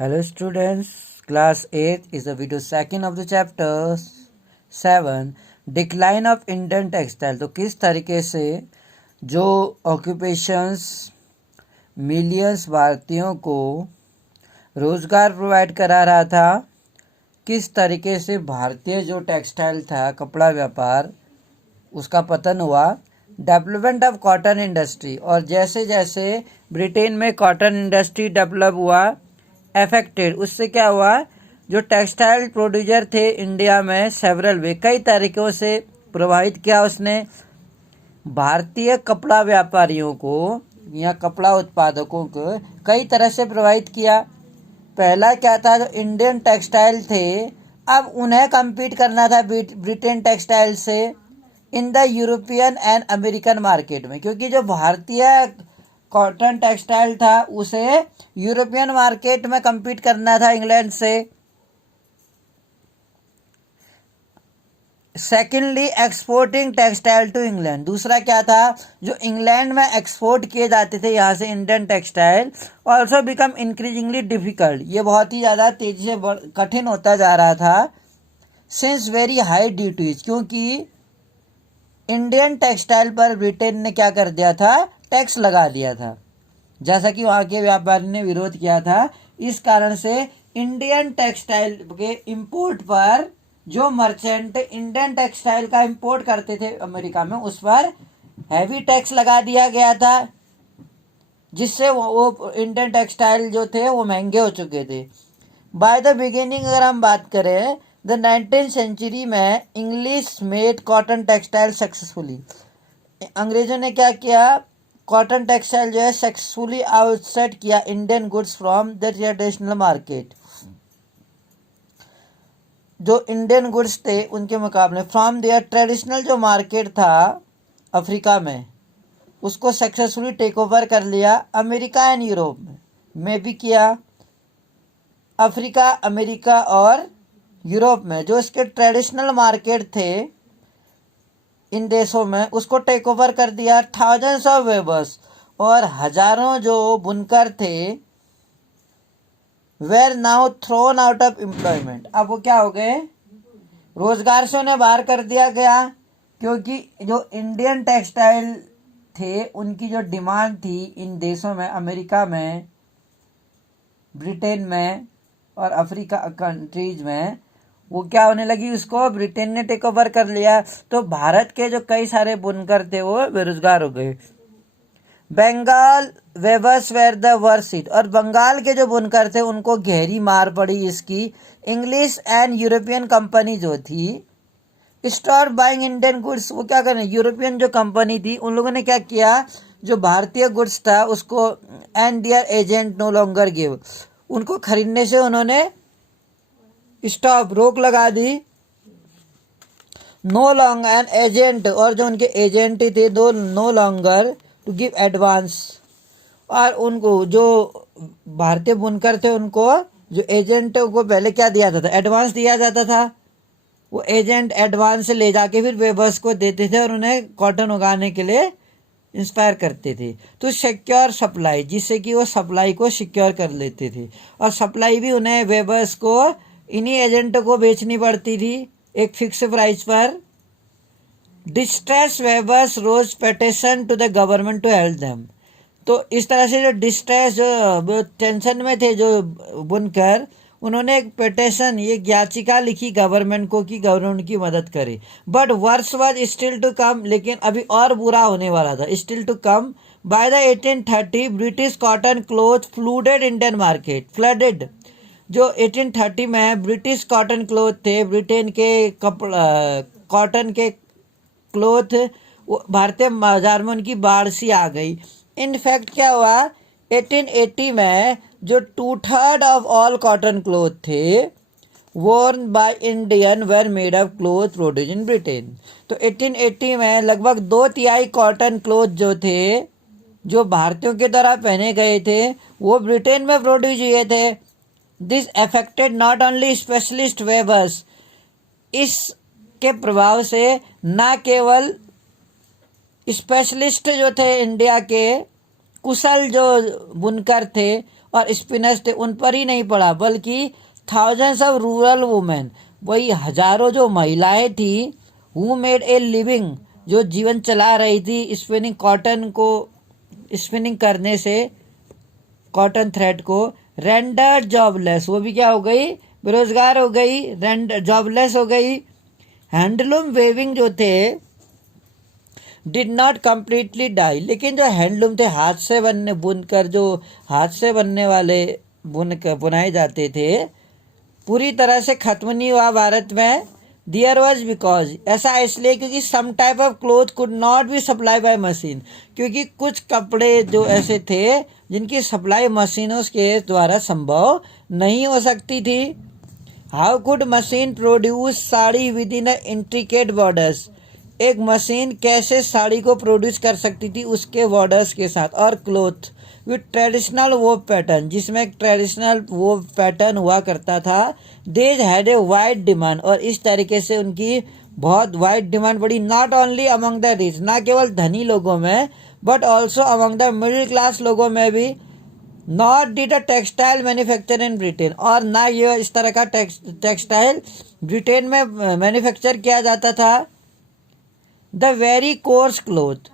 Hello students, class 8 is the video second of the chapter 7 decline of Indian textile. तो किस तरीके से जो ऑक्यूपेशंस मिलियंस भारतीयों को रोज़गार प्रोवाइड करा रहा था, किस तरीके से भारतीय जो टेक्सटाइल था कपड़ा व्यापार उसका पतन हुआ। डेवलपमेंट ऑफ कॉटन इंडस्ट्री, और जैसे जैसे ब्रिटेन में कॉटन इंडस्ट्री डेवलप हुआ अफेक्टेड, उससे क्या हुआ जो टेक्सटाइल प्रोड्यूसर थे इंडिया में सेवरल वे कई तरीक़ों से प्रभावित किया उसने भारतीय कपड़ा व्यापारियों को या कपड़ा उत्पादकों को कई तरह से प्रभावित किया। पहला क्या था, जो इंडियन टेक्सटाइल थे अब उन्हें compete करना था ब्रिटेन टेक्सटाइल से in the European and American market में, क्योंकि जो भारतीय कॉटन टेक्सटाइल था उसे यूरोपियन मार्केट में compete करना था इंग्लैंड से। Secondly exporting textile to England, दूसरा क्या था जो इंग्लैंड में एक्सपोर्ट किए जाते थे यहाँ से Indian textile also become increasingly difficult, ये बहुत ही ज़्यादा तेज़ी से कठिन होता जा रहा था सिंस वेरी हाई ड्यूटीज, क्योंकि इंडियन टेक्सटाइल पर ब्रिटेन ने क्या कर दिया था, टैक्स लगा दिया था, जैसा कि वहाँ के व्यापारी ने विरोध किया था। इस कारण से इंडियन टेक्सटाइल के इंपोर्ट पर जो मर्चेंट इंडियन टेक्सटाइल का इंपोर्ट करते थे अमेरिका में उस पर हैवी टैक्स लगा दिया गया था, जिससे वो इंडियन टेक्सटाइल जो थे वो महंगे हो चुके थे। बाय द बिगिनिंग अगर हम बात करें द 19th सेंचुरी में English made cotton textile successfully, अंग्रेजों ने क्या किया, कॉटन टेक्सटाइल जो है सक्सेसफुली आउटसेट किया Indian goods from the traditional market, जो इंडियन गुड्स थे उनके मुकाबले फ्रॉम देयर ट्रेडिशनल जो मार्केट था अफ्रीका में उसको सक्सेसफुली टेक ओवर कर लिया। अमेरिका एंड यूरोप में भी किया, अफ्रीका अमेरिका और यूरोप में जो इसके ट्रेडिशनल मार्केट थे इन देशों में उसको टेक ओवर कर दिया। थाउजेंड्स ऑफ वेबर्स, और हजारों जो बुनकर थे were now thrown out of employment, अब वो क्या हो गए, रोजगार से उन्हें बाहर कर दिया गया, क्योंकि जो इंडियन टेक्सटाइल थे उनकी जो डिमांड थी इन देशों में अमेरिका में ब्रिटेन में और अफ्रीका कंट्रीज में वो क्या होने लगी, उसको ब्रिटेन ने टेक ओवर कर लिया, तो भारत के जो कई सारे बुनकर थे वो बेरोजगार हो गए। Bengal weavers were the worst hit, और बंगाल के जो बुनकर थे उनको गहरी मार पड़ी इसकी। इंग्लिश एंड यूरोपियन कंपनी जो थी स्टॉप बाइंग इंडियन गुड्स, वो क्या करें, यूरोपियन जो कंपनी थी उन लोगों ने क्या किया, जो भारतीय गुड्स था उसको and their agent no longer give, उनको खरीदने से उन्होंने स्टॉप रोक लगा दी। नो लॉन्ग एन एजेंट, और जो उनके एजेंट थे दो no longer to give advance, और उनको जो भारतीय बुनकर थे उनको जो एजेंट को पहले क्या दिया जाता था, एडवांस दिया जाता था, वो एजेंट एडवांस ले जाके फिर वेबर्स को देते थे और उन्हें कॉटन उगाने के लिए इंस्पायर करते थे। तो सिक्योर सप्लाई, जिससे कि वो सप्लाई को सिक्योर कर लेते थे, और सप्लाई भी उन्हें वेबर्स को इन्हीं एजेंटों को बेचनी पड़ती थी एक फिक्स प्राइस पर। Distress weavers rose petition to the government to help them, तो इस तरह से जो डिस्ट्रेस जो टेंशन में थे जो बुनकर, उन्होंने एक पिटीशन ये याचिका लिखी गवर्नमेंट को कि गवर्नमेंट की मदद करे। But worse was still to come, लेकिन अभी और बुरा होने वाला था, still to come. By the 1830 British cotton cloth flooded Indian market, flooded, जो 1830 में ब्रिटिश कॉटन क्लोथ थे, ब्रिटेन के कॉटन के क्लोथ भारतीय बाजार में उनकी बाढ़ सी आ गई। इनफैक्ट क्या हुआ, 1880 में जो 2/3 ऑफ ऑल कॉटन क्लोथ थे worn by Indian were made of cloth produce in Britain, तो 1880 में लगभग 2/3 कॉटन क्लोथ जो थे जो भारतीयों के द्वारा पहने गए थे वो ब्रिटेन में प्रोड्यूस हुए थे। This affected not only specialist Weber's, इसके प्रभाव से न केवल स्पेशलिस्ट जो थे इंडिया के कुशल जो बुनकर थे और स्पिनर्स थे उन पर ही नहीं पड़ा, बल्कि थाउजेंड्स ऑफ रूरल वुमेन, वही हजारों जो महिलाएं थी, हु मेड ए लिविंग, जो जीवन चला रही थी स्पिनिंग कॉटन को, स्पिनिंग करने से कॉटन थ्रेड को, रेंडर्ड जॉबलेस, वो भी क्या हो गई, बेरोजगार हो गई, रेंडर जॉबलेस हो गई। हैंडलूम वेविंग जो थे डिड नॉट कम्प्लीटली डाई, लेकिन जो हैंडलूम थे हाथ से बनने, बुनकर जो हाथ से बनने वाले बुनाए जाते थे, पूरी तरह से खत्म नहीं हुआ भारत में। दियर वॉज बिकॉज, ऐसा इसलिए क्योंकि some type of cloth could not be supply by machine, क्योंकि कुछ कपड़े जो ऐसे थे जिनकी सप्लाई मशीनों के द्वारा संभव नहीं हो सकती थी। How could machine produce sari with in intricate borders, एक मशीन कैसे साड़ी को प्रोड्यूस कर सकती थी उसके बॉर्डर्स के साथ, और क्लोथ विथ ट्रेडिशनल वो पैटर्न, जिसमें एक ट्रेडिशनल वो पैटर्न हुआ करता था। They had a wide demand, और इस तरीके से उनकी बहुत वाइड डिमांड बढ़ी, not only among the rich, ना केवल धनी लोगों में, but also among the middle class लोगों में भी। Not did a textile manufacture in Britain, और ना ये इस तरह का टेक्सटाइल ब्रिटेन में मैन्युफैक्चर किया जाता था। द वेरी कोर्स क्लोथ,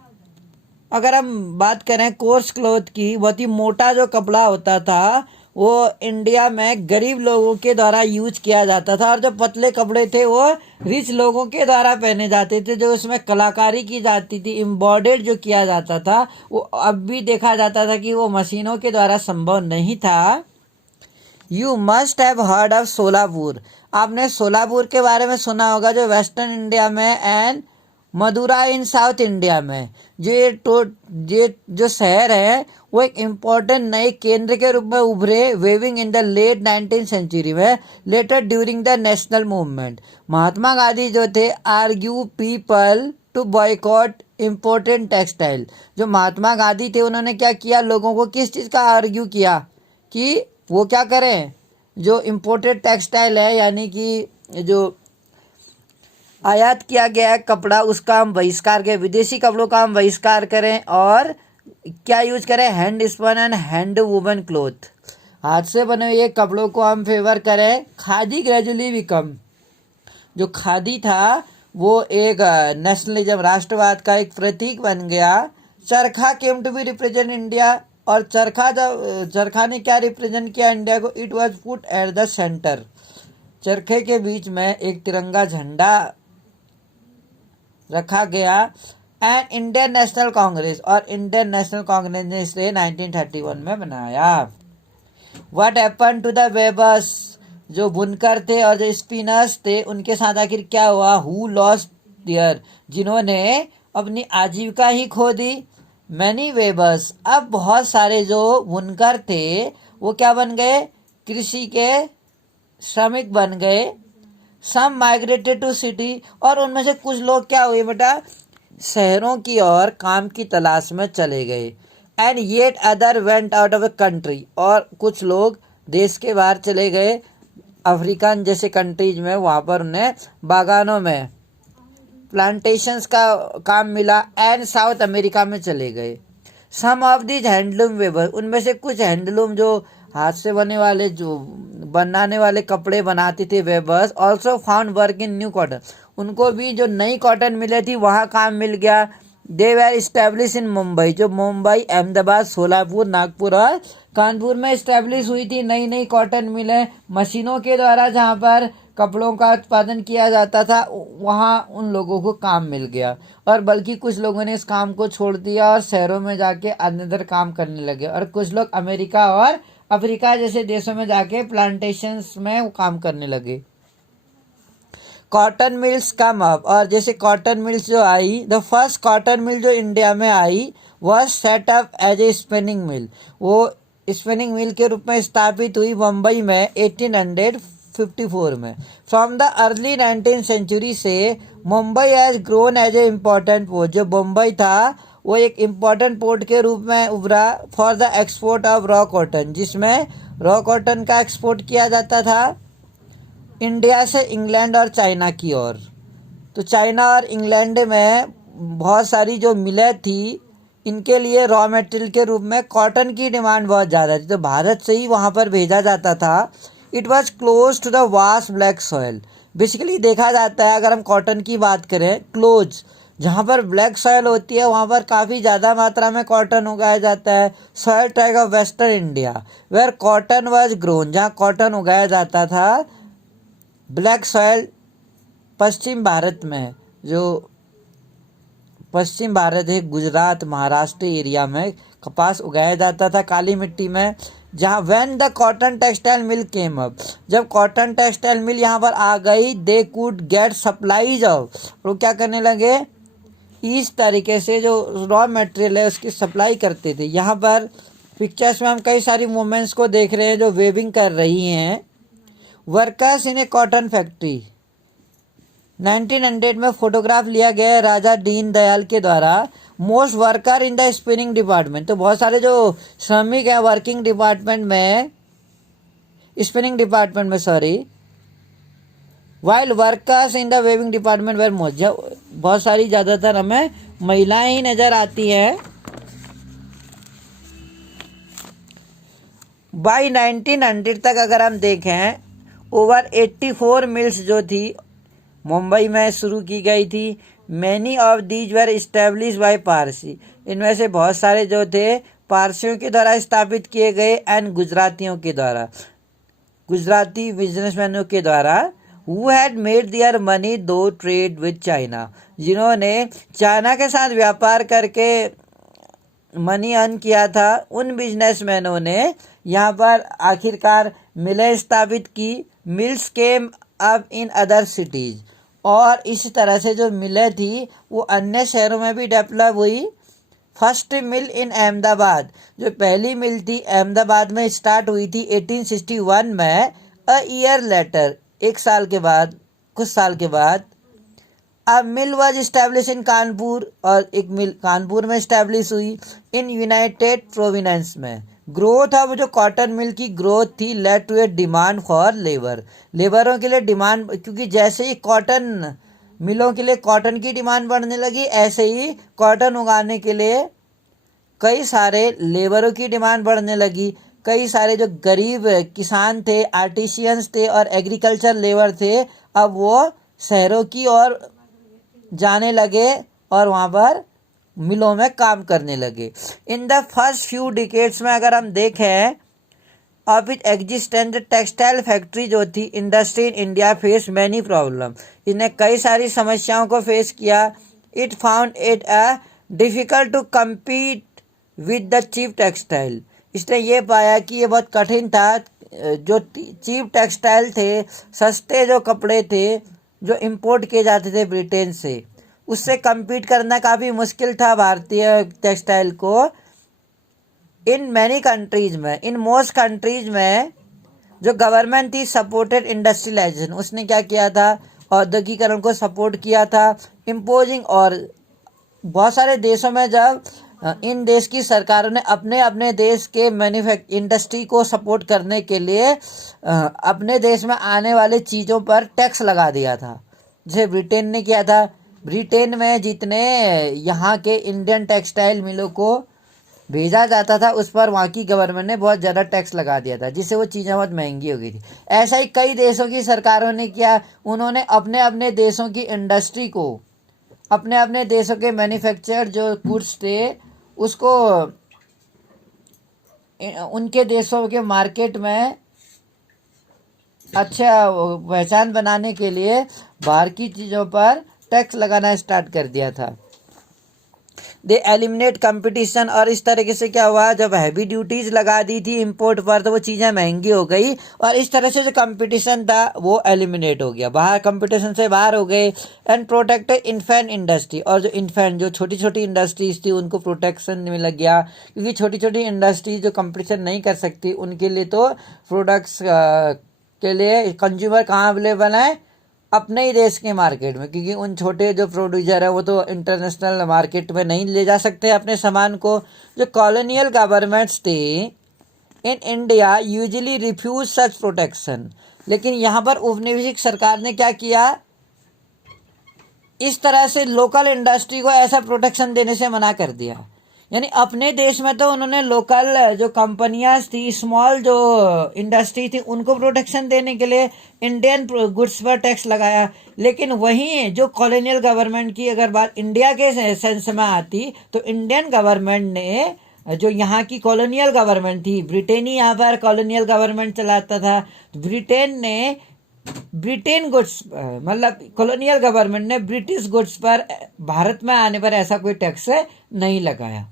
अगर हम बात करें कोर्स क्लोथ की, बहुत ही मोटा जो कपड़ा होता था वो इंडिया में गरीब लोगों के द्वारा यूज किया जाता था, और जो पतले कपड़े थे वो रिच लोगों के द्वारा पहने जाते थे, जो उसमें कलाकारी की जाती थी, एम्ब्रॉयडर्ड जो किया जाता था, वो अब भी देखा जाता था कि वो मशीनों के द्वारा संभव नहीं था। You must have heard of Solapur, आपने सोलापुर के बारे में सुना होगा, जो वेस्टर्न इंडिया में and Madura in south India में। ये जो शहर है वो एक इम्पोर्टेंट नए केंद्र के रूप में उभरे, weaving in the late 19th century में, later during the national movement. Mahatma Gandhi जो थे argue people to boycott important textile, जो महात्मा गांधी थे उन्होंने क्या किया, लोगों को किस चीज़ का आर्ग्यू किया कि वो क्या करें, जो इम्पोर्टेड टेक्सटाइल है यानी कि जो आयात किया गया है कपड़ा, उसका हम बहिष्कार करें, विदेशी कपड़ों का हम बहिष्कार करें, और क्या यूज करें, hand spun and hand woven cloth, हाथ से बने हुए कपड़ों को हम फेवर करें। खादी ग्रेजुअली बिकम, जो खादी था वो एक नेशनलिज्म, राष्ट्रवाद का एक प्रतीक बन गया। Charkha came to be represent India, और चरखा ने क्या रिप्रेजेंट किया इंडिया को, it was put at the centre, चरखे के बीच में एक तिरंगा झंडा रखा गया। एंड इंडियन नेशनल कांग्रेस, और इंडियन नेशनल कांग्रेस ने इसे 1931 में बनाया। What happen to the weavers, जो बुनकर थे और जो स्पिनर्स थे उनके साथ आखिर क्या हुआ, हु लॉस्ट देयर, जिन्होंने अपनी आजीविका ही खो दी। मैनी वेबर्स, अब बहुत सारे जो बुनकर थे वो क्या बन गए, कृषि के श्रमिक बन गए। सम माइग्रेटेड टू सिटी, और उनमें से कुछ लोग क्या हुए बेटा, शहरों की ओर काम की तलाश में चले गए। And yet other went out of the country, और कुछ लोग देश के बाहर चले गए, अफ्रीकन जैसे कंट्रीज में, वहाँ पर उन्हें बागानों में प्लांटेशंस का काम मिला। एंड साउथ अमेरिका में चले गए। सम ऑफ दीज हैंडलूम वेबर, उनमें से कुछ हैंडलूम जो हाथ से बने वाले जो बनाने वाले कपड़े बनाते थे Weber's, also found work in new cotton, उनको भी जो नई कॉटन मिले थी वहाँ काम मिल गया। दे वर स्टैब्लिश इन मुंबई, जो मुंबई, अहमदाबाद, सोलापुर, नागपुर और कानपुर में स्टैब्लिश हुई थी नई नई कॉटन मिलें, मशीनों के द्वारा जहाँ पर कपड़ों का उत्पादन किया जाता था वहाँ उन लोगों को काम मिल गया। और बल्कि कुछ लोगों ने इस काम को छोड़ दिया और शहरों में जाके अनदर काम करने लगे, और कुछ लोग अमेरिका और अफ्रीका जैसे देशों में जाके प्लांटेशंस में वो काम करने लगे। कॉटन मिल्स कम अप, और जैसे कॉटन मिल्स जो आई, द फर्स्ट कॉटन मिल जो इंडिया में आई was set up as a spinning mill, वो स्पिनिंग मिल के रूप में स्थापित हुई मुंबई में 1854 में। From the early 19th century से Mumbai has grown as a important port, जो मुंबई था वो एक इम्पोर्टेंट पोर्ट के रूप में उभरा for the export of raw cotton, जिसमें रॉ कॉटन का एक्सपोर्ट किया जाता था इंडिया से इंग्लैंड और चाइना की ओर। तो चाइना और इंग्लैंड में बहुत सारी जो मिलें थी इनके लिए रॉ मटेरियल के रूप में कॉटन की डिमांड बहुत ज़्यादा थी, तो भारत से ही वहाँ पर भेजा जाता था। It was close to the vast black soil. Basically देखा जाता है, अगर हम कॉटन की बात करें, क्लोज जहाँ पर ब्लैक सॉयल होती है वहाँ पर काफ़ी ज़्यादा मात्रा में कॉटन उगाया जाता है। Soil track of western India where cotton was grown, जहाँ कॉटन उगाया जाता था। ब्लैक सॉयल पश्चिम भारत में है, जो पश्चिम भारत है, गुजरात महाराष्ट्र एरिया में कपास उगाया जाता था काली मिट्टी में। जहाँ when the cotton textile mill came up, जब कॉटन टेक्सटाइल मिल यहाँ पर आ गई, they could get supplies of, वो क्या करने लगे, इस तरीके से जो रॉ मटेरियल है उसकी सप्लाई करते थे। यहाँ पर पिक्चर्स में हम कई सारी वुमेन्स को देख रहे हैं जो वेविंग कर रही हैं। Workers in A cotton factory, 1900 में फोटोग्राफ लिया गया है राजा दीन दयाल के द्वारा। Most worker in the spinning department, तो बहुत सारे जो श्रमिक हैं वर्किंग डिपार्टमेंट में, स्पिनिंग डिपार्टमेंट में sorry, while workers in the weaving department were most, बहुत सारी ज़्यादातर हमें महिलाएं ही नज़र आती हैं। बाई 1900 तक अगर हम देखें, ओवर 84 मिल्स जो थी मुंबई में शुरू की गई थी। Many of these were establish by Parsi, इनमें से बहुत सारे जो थे पारसियों के द्वारा स्थापित किए गए, एंड गुजरातियों के द्वारा, गुजराती बिजनेसमैनों के द्वारा। Who had made their money through trade with China, जिन्होंने चाइना के साथ व्यापार करके मनी अर्न किया था, उन बिजनेसमैनों ने यहाँ पर आखिरकार मिलें स्थापित की। Mills came up in other cities, और इस तरह से जो मिलें थी वो अन्य शहरों में भी डेवलप हुई। फर्स्ट मिल इन अहमदाबाद, जो पहली मिल थी अहमदाबाद में स्टार्ट हुई थी 1861 में। अ ईयर लेटर, एक साल के बाद, कुछ साल के बाद, अब mill was establish in Kanpur, और एक मिल कानपुर में इस्टेब्लिश हुई। इन यूनाइटेड प्रोविनेंस में ग्रोथ ऑफ जो कॉटन मिल की ग्रोथ थी led to a demand for labour, लेबरों के लिए डिमांड, क्योंकि जैसे ही कॉटन मिलों के लिए कॉटन की डिमांड बढ़ने लगी, ऐसे ही कॉटन उगाने के लिए कई सारे लेबरों की डिमांड बढ़ने लगी। कई सारे जो गरीब किसान थे, आर्टिशियंस थे और एग्रीकल्चर लेबर थे, अब वो शहरों की ओर जाने लगे और वहाँ पर मिलों में काम करने लगे। In the first few decades में अगर हम देखें, of it existent textile factory जो थी industry in India face many problem, इसने कई सारी समस्याओं को फेस किया। It found it a difficult to compete with the cheap textile, इसने ये पाया कि ये बहुत कठिन था, जो चीप टेक्सटाइल थे, सस्ते जो कपड़े थे जो इंपोर्ट किए जाते थे ब्रिटेन से, उससे कम्पीट करना काफ़ी मुश्किल था भारतीय टेक्सटाइल को। इन मैनी कंट्रीज में, इन मोस्ट कंट्रीज में जो गवर्नमेंट थी सपोर्टेड इंडस्ट्रियलाइजेशन, उसने क्या किया था, औद्योगिकरण को सपोर्ट किया था। इम्पोजिंग, और बहुत सारे देशों में जब इन देश की सरकारों ने अपने अपने देश के इंडस्ट्री को सपोर्ट करने के लिए अपने देश में आने वाले चीज़ों पर टैक्स लगा दिया था, जैसे ब्रिटेन ने किया था। ब्रिटेन में जितने यहाँ के इंडियन टेक्सटाइल मिलों को भेजा जाता था उस पर वहाँ की गवर्नमेंट ने बहुत ज़्यादा टैक्स लगा दिया था, जिससे वो चीज़ें बहुत महंगी हो गई थी। ऐसा ही कई देशों की सरकारों ने किया, उन्होंने अपने अपने देशों की इंडस्ट्री को, अपने अपने देशों के मैन्युफैक्चर जो गुड्स थे उसको उनके देशों के मार्केट में अच्छा पहचान बनाने के लिए बाहर की चीज़ों पर टैक्स लगाना स्टार्ट कर दिया था। दे एलिमिनेट कंपटीशन, और इस तरीके से क्या हुआ, जब हैवी ड्यूटीज लगा दी थी इंपोर्ट पर तो वो चीज़ें महंगी हो गई, और इस तरह से जो कंपटीशन था वो एलिमिनेट हो गया, बाहर कंपटीशन से बाहर हो गए। एंड प्रोटेक्टेड इन्फेंट इंडस्ट्री, और जो इन्फेंट जो छोटी छोटी इंडस्ट्रीज थी उनको प्रोटेक्शन मिल गया, क्योंकि छोटी छोटी इंडस्ट्रीज जो कंपटीशन नहीं कर सकती उनके लिए तो प्रोडक्ट्स के लिए कंज्यूमर कहाँ अवेलेबल है, अपने ही देश के मार्केट में, क्योंकि उन छोटे जो प्रोड्यूसर है वो तो इंटरनेशनल मार्केट में नहीं ले जा सकते अपने सामान को। जो कॉलोनियल गवर्नमेंट्स थे in India usually refuse such protection, लेकिन यहाँ पर औपनिवेशिक सरकार ने क्या किया, इस तरह से लोकल इंडस्ट्री को ऐसा प्रोटेक्शन देने से मना कर दिया यानी अपने देश में तो उन्होंने लोकल जो कंपनियां थी, स्मॉल जो इंडस्ट्री थी, उनको प्रोटेक्शन देने के लिए इंडियन गुड्स पर टैक्स लगाया। लेकिन वहीं जो कॉलोनियल गवर्नमेंट की अगर बात इंडिया के सेंस में आती, तो इंडियन गवर्नमेंट ने जो यहाँ की कॉलोनियल गवर्नमेंट थी, ब्रिटेन ही यहाँ पर कॉलोनियल गवर्नमेंट चलाता था, ब्रिटेन ने ब्रिटेन गुड्स मतलब कॉलोनियल गवर्नमेंट ने ब्रिटिश गुड्स पर भारत में आने पर ऐसा कोई टैक्स नहीं लगाया।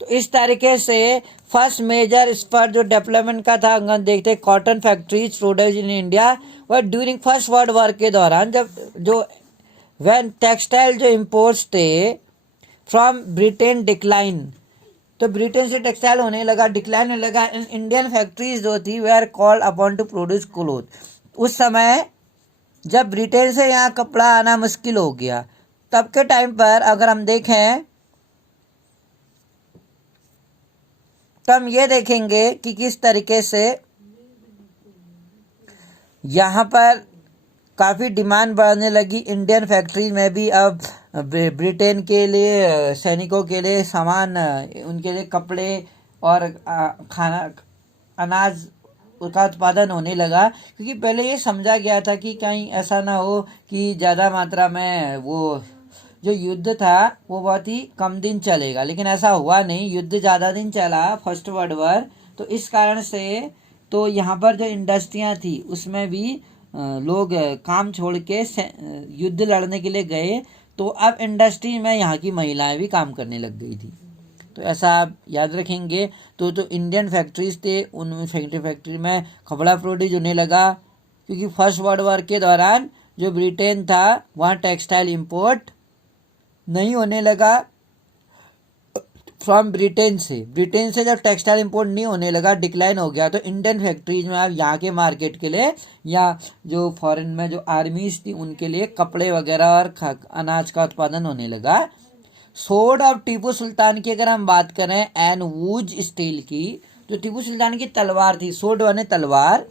तो इस तरीके से फर्स्ट मेजर इस पर जो डेवलपमेंट का था, अगर देखते cotton factories produce in India व ड्यूरिंग फर्स्ट वर्ल्ड वॉर के दौरान, जब जो व्हेन टेक्सटाइल जो इम्पोर्ट्स थे फ्रॉम ब्रिटेन डिक्लाइन, तो ब्रिटेन से टेक्सटाइल होने लगा, डिक्लाइन होने लगा, इंडियन फैक्ट्रीज जो थी वे are called upon to produce cloth. उस समय जब ब्रिटेन से यहाँ कपड़ा आना मुश्किल हो गया, तब के टाइम पर अगर हम देखें तो हम ये देखेंगे कि किस तरीके से यहाँ पर काफ़ी डिमांड बढ़ने लगी इंडियन फैक्ट्री में भी। अब ब्रिटेन के लिए सैनिकों के लिए सामान, उनके लिए कपड़े और खाना अनाज का उत्पादन होने लगा, क्योंकि पहले ये समझा गया था कि कहीं ऐसा ना हो कि ज़्यादा मात्रा में वो जो युद्ध था वो बहुत ही कम दिन चलेगा, लेकिन ऐसा हुआ नहीं, युद्ध ज़्यादा दिन चला फर्स्ट वर्ल्ड वॉर। तो इस कारण से तो यहाँ पर जो इंडस्ट्रियाँ थी उसमें भी लोग काम छोड़ के युद्ध लड़ने के लिए गए, तो अब इंडस्ट्री में यहाँ की महिलाएं भी काम करने लग गई थी। तो ऐसा आप याद रखेंगे। तो जो इंडियन फैक्ट्रीज थे उन फैक्ट्री में कपड़ा प्रोड्यूस होने लगा, क्योंकि फर्स्ट वर्ल्ड वॉर के दौरान जो ब्रिटेन था वहाँ टेक्सटाइल इंपोर्ट नहीं होने लगा फ्रॉम ब्रिटेन से जब टेक्सटाइल इंपोर्ट नहीं होने लगा, डिक्लाइन हो गया, तो इंडियन फैक्ट्रीज में अब यहाँ के मार्केट के लिए या जो फॉरेन में जो आर्मीज थी उनके लिए कपड़े वगैरह और अनाज का उत्पादन होने लगा। सोर्ड ऑफ टीपू सुल्तान की अगर हम बात करें एंड वुज स्टील की, जो टीपू सुल्तान की तलवार थी, सोर्ड बने तलवार।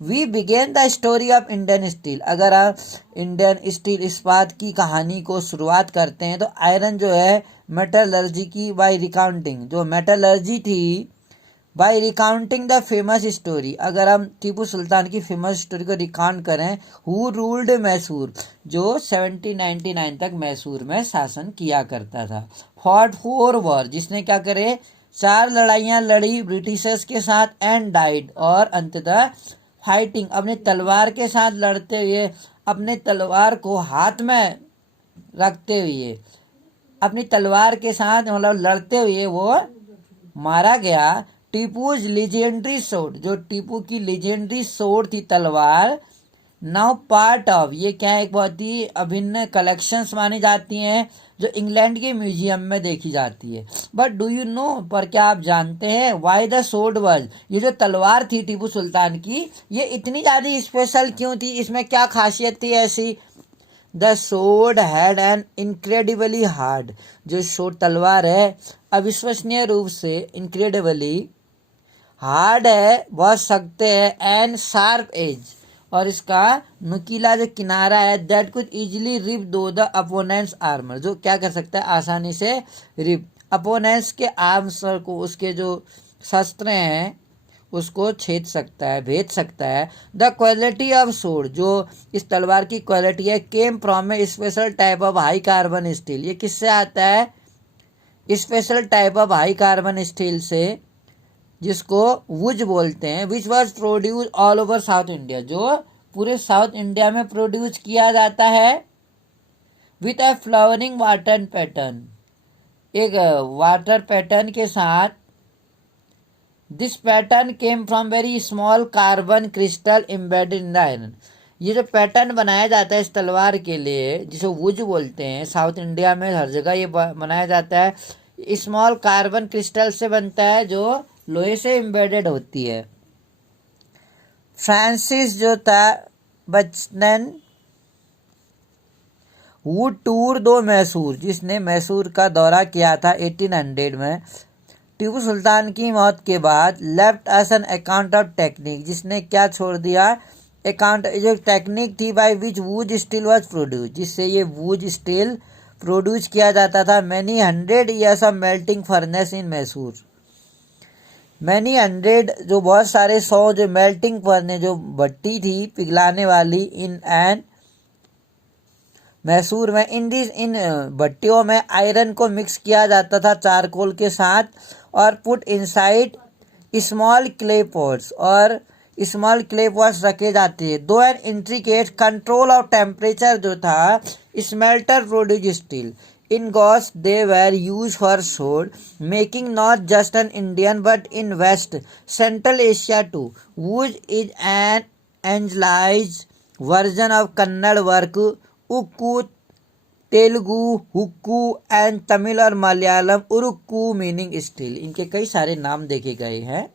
We begin the story of Indian steel, अगर आप इंडियन स्टील इस्पात की कहानी को शुरुआत करते हैं, तो आयरन जो है मेटलर्जी की बाय रिकाउंटिंग, जो मेटलर्जी थी by recounting the famous story, अगर हम टीपू सुल्तान की फेमस स्टोरी को रिकाउंट करें, हु रूल्ड मैसूर, जो 1799 तक मैसूर में शासन किया करता था। फॉट 4 वॉर, जिसने क्या करे 4 लड़ाइयाँ लड़ी ब्रिटिशर्स के साथ एंड डाइड, और अंततः फाइटिंग, अपने तलवार के साथ लड़ते हुए, अपने तलवार को हाथ में रखते हुए, अपनी तलवार के साथ मतलब लड़ते हुए वो मारा गया। टीपूज लीजेंडरी सोर्ड, जो टीपू की लीजेंडरी सोर्ड थी तलवार, नाउ पार्ट ऑफ, ये क्या है, एक बहुत ही अभिन्न कलेक्शंस मानी जाती हैं जो इंग्लैंड के म्यूजियम में देखी जाती है। बट डू यू नो, पर क्या आप जानते हैं वाई द सोर्ड वाज, ये जो तलवार थी टीपू सुल्तान की, ये इतनी ज़्यादा स्पेशल क्यों थी, इसमें क्या खासियत थी ऐसी। The sword had an incredibly hard, जो सोर्ड तलवार है अविश्वसनीय रूप से इनक्रेडिबली हार्ड है, बहुत सख्त है, एंड शार्प एज, और इसका नुकीला जो किनारा है, दैट कुड इजीली रिप दो द अपोनेंट्स आर्मर, जो क्या कर सकता है आसानी से रिप अपोनेंट्स के आर्म्स को, उसके जो शस्त्र हैं उसको छेद सकता है, भेद सकता है। द क्वालिटी ऑफ सोर्ड, जो इस तलवार की क्वालिटी है, came from A special type of high carbon steel, ये किससे आता है, special type of high carbon steel से, जिसको वुज बोलते हैं, which was produce all over south India, जो पूरे साउथ इंडिया में प्रोड्यूस किया जाता है, with a flowering water pattern, एक वाटर पैटर्न के साथ। This pattern came from very small carbon crystal embedded in the iron, ये जो पैटर्न बनाया जाता है इस तलवार के लिए, जिसे वुज बोलते हैं, साउथ इंडिया में हर जगह ये बनाया जाता है, स्मॉल कार्बन क्रिस्टल से बनता है जो लोहे से एम्बेडेड होती है। फ्रांसिस जो था बचनन वुड टूर दो मैसूर, जिसने मैसूर का दौरा किया था 1800 में, टीपू सुल्तान की मौत के बाद, left us an account of technique, जिसने क्या छोड़ दिया, अकाउंट जो टेक्निक थी by which was steel was produce, जिससे ये वुज स्टील प्रोड्यूस किया जाता था। Many 100 years of melting furnace in Mysore. Many 100 जो बहुत सारे 100 जो मेल्टिंग फर्नेस जो भट्टी थी पिघलाने वाली इन एंड मैसूर में, इन भट्टियों में आयरन को मिक्स किया जाता था चारकोल के साथ और put inside small clay pots, और स्मॉल क्ले पॉट्स रखे जाते हैं। Though an intricate control of temperature जो था smelter produce steel ingots they were used for sword making not just an Indian but in west central Asia too wootz is an anglicised version of Kannada word ukku, Telugu hukku and Tamil और Malayalam उरुक्कू meaning steel. इनके कई सारे नाम देखे गए हैं।